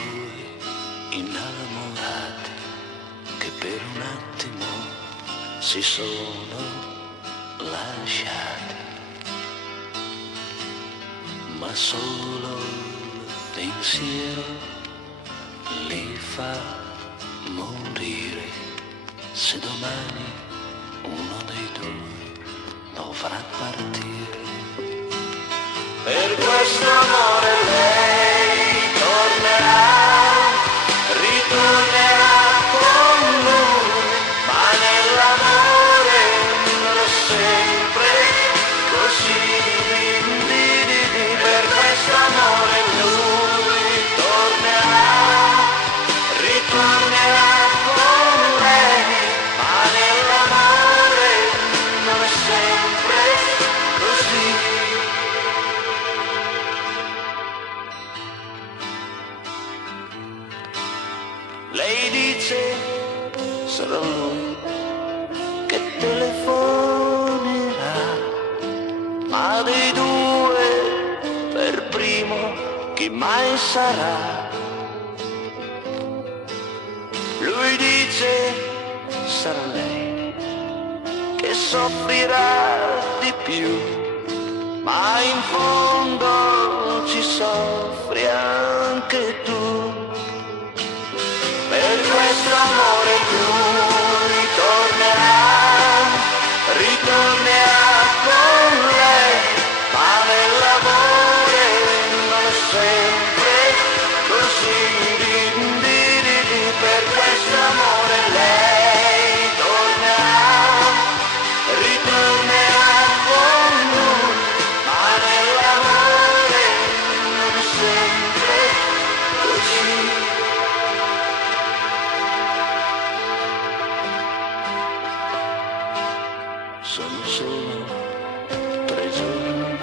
due innamorati che per un attimo si sono lasciati, ma solo il pensiero li fa morire. Se domani uno dei due dovrà partire, per questo amore lei tornerà, ritornerà con lui, ma nell'amore non è sempre così. Per questo amore lui tornerà, ritornerà con lei, ma nell'amore non è sempre così. Lei dice sarà lui che telefonerà, ma dei due per primo chi mai sarà? Lui dice sarà lei che soffrirà di più, ma in fondo ci soffri anche tu. Per questo amore lui tornerà, ritornerà con lei, ma nell'amore non è sempre così. Per questo amore lei tornerà, ritornerà con lui, ma nell'amore non è sempre così. Sono solo 3 giorni,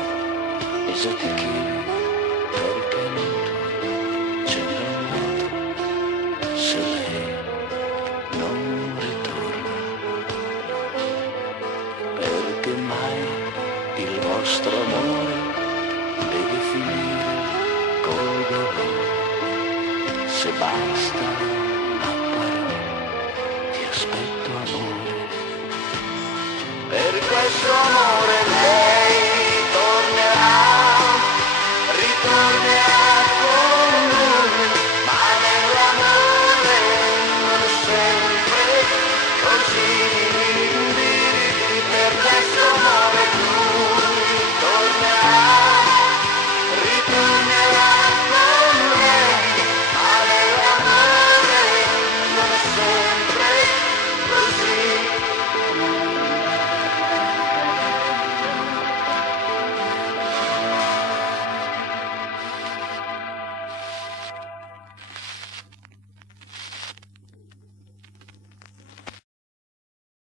e già ti chiedi perché non torni. C'era un modo se lei non ritorna, perché mai il vostro amore deve finire col dolore. Se basta una parola, ti aspetto amore. Per questo amore lei tornerà, ritornerà